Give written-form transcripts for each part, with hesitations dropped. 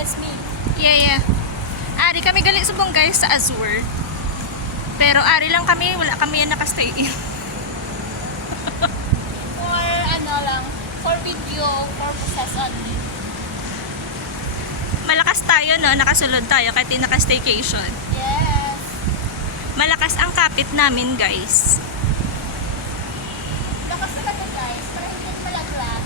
It's me. Yeah. Ari kami gali subong guys sa Azure. Pero ari lang kami, wala kami yan nakastay in. For ano lang, for video purposes only. Malakas tayo no, nakasulod tayo kahit di naka-staycation. Yes. Malakas ang kapit namin guys. Lakas na natin guys, para hindi malaglag.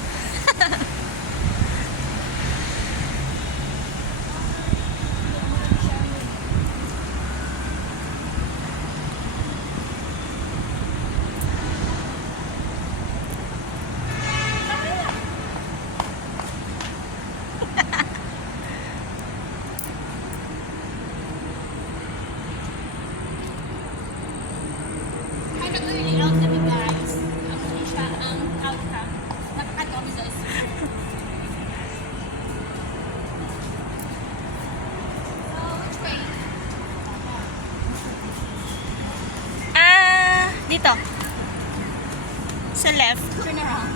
Ay, nag-early out kami guys. Ako na siya ang outcome. Nakakat kami guys. So, which way? Dito. Sa left. Turn around.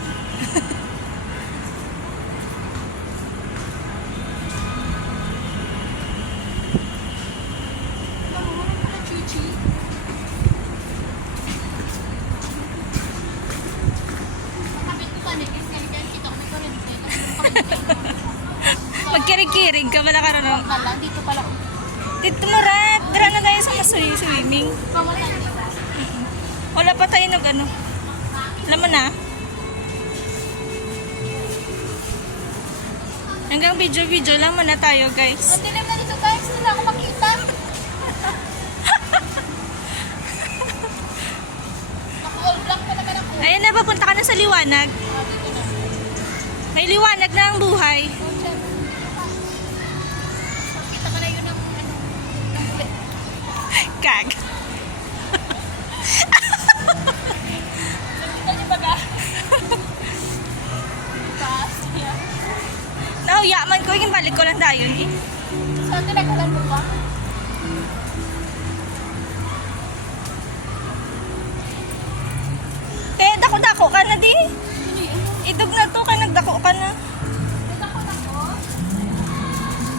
Magkirig-kirig ka pala karon. Dito pala. Dito Murat, dira na tayo sa swimming. Wala pa tayo nag ano. Alam mo na. Hanggang video-video lang muna tayo guys. Ang dilim na dito guys, hindi na ako makita. Naka-all black pa naman ako. Ayan na, papunta ka na sa liwanag. Dito na. May liwanag na ang buhay. So, syempre. Kita ka na yun ng ano, ng ulit. Kag. Nakita niyo ba ga? Pass, yeah. Nauyaman ko, yung balik ko lang tayo eh. So, tinagalan mo ba? Dako-dako ka na di. Idog na to, kaya nagdako ka na. Dito ako na ko.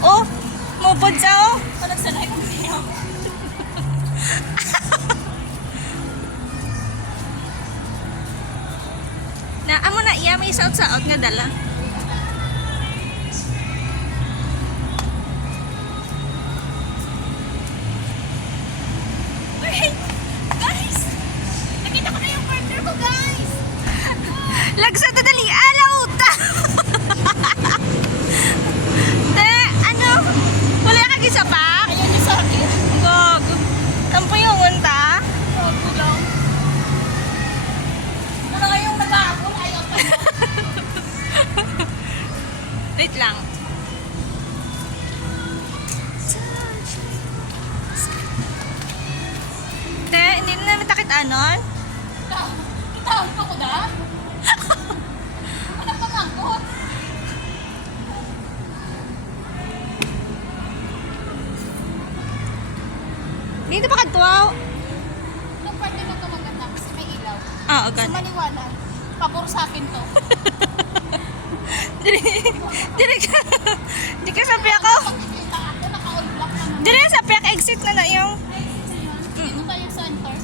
Oh, mupod sa oh. Parang sanay kong niyo. Amo na iya, may saot-saot nga dala. Wait! Guys! Nakita ko na yung partner ko, guys! Lagsa ta dali, alaw ta. Te, ano? Wala ka gisapak? Ayaw niyo sa akin. Gog. Tampo yung unta. Bago lang. Ano ngayong nag-aapon? Ayaw pa na. Wait lang. Te, hindi na namin takit anon. Kitaon pa ko na? Ano pang ako? Dito pa kadtuaw. Nung partner mo ito maganda kasi may ilaw. Ah, Kasi okay. maniwala. Pabor sa akin to. Dire ka. Di ka sabi ako. Pagkikita ako, naka-all black naman. Dire sabi ako exit na na yung. Dito tayo sa center.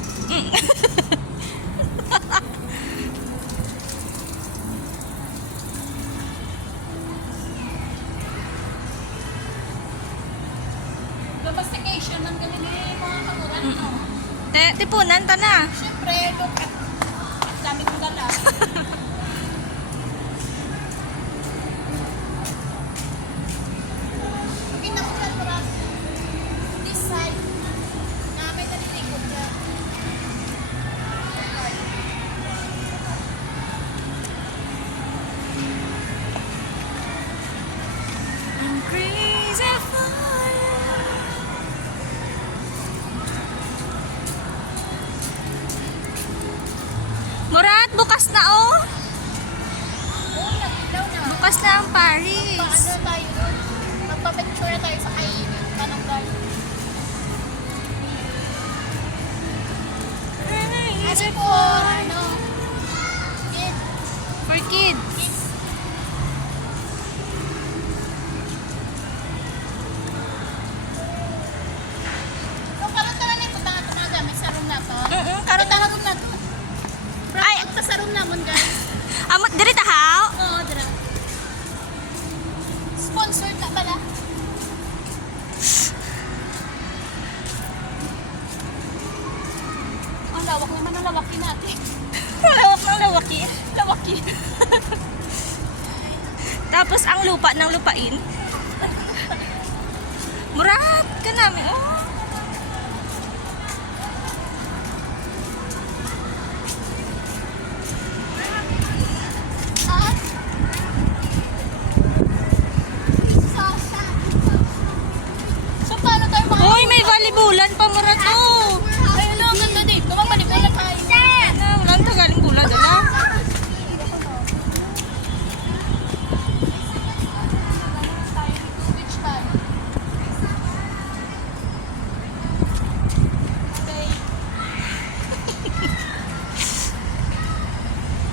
Domestication ng ganun yung mga kaguran mo. Tipunan ta na. Siyempre, look at dami kong dala. Kita mo dyan, Mura. This side. Na may nalilikod dyan. I'm crazy for you. Murat, bukas na oh. Oo, nag-ilaw na. Bukas na ang Paris. Paano tayo doon? Magpa-picture na tayo sa kainin. Anong tayo? Kasi for, ano, kid. For kids. Kids. Tapos ang lupa ng lupain. Murat ka namin. Oh. So, paano tayo Hoy, may volleyballan pa Murat. Oh. Ay, ano, ang ganda dito. Mamalibulan tayo. Ano, walang tagaling bulan. Ano? Beach tayo.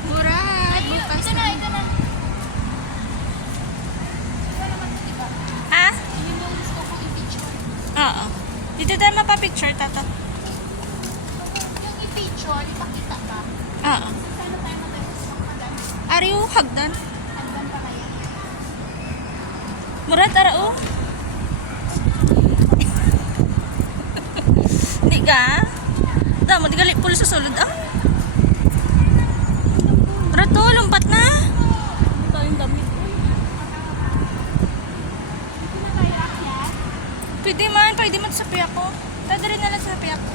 Murat, Ayun, bukas ito na, ito na. Ha? Yun yung gusto kong i-picture. Oo. Dito tayo mapapicture, tata. Yung i-picture, ipakita ka. Oo. Paano tayo magkakas? Ari o, hagdan. Hanggang pa kaya. Murat, ara o. Hindi ka? Damo, di gali pulo sa sulod ah. Murat o, lumpat na. Ano tayong damit? Pwede man sa piyak ko. Tadari na lang sa piyak ko.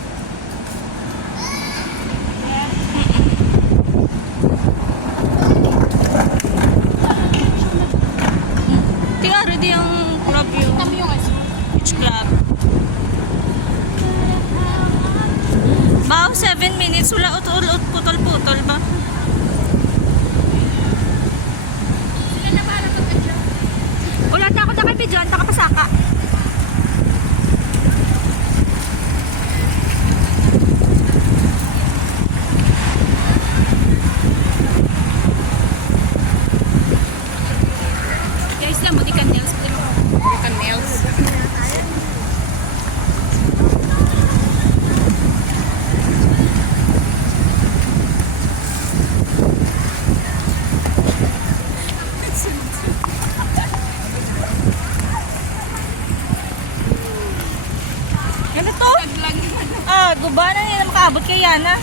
Tingnan, ready ang club yung Kami yung ice cream. beach club. Wow, 7 minutes. Wala utol-ut, putol-putol ba? Sila na para mag-adjust. Wala takot na kay Bidyan, takapasaka. Guys, lang mo, di ka nails. Di ka nails. Ano to? Ah, guba na nila makaabot kay Yana.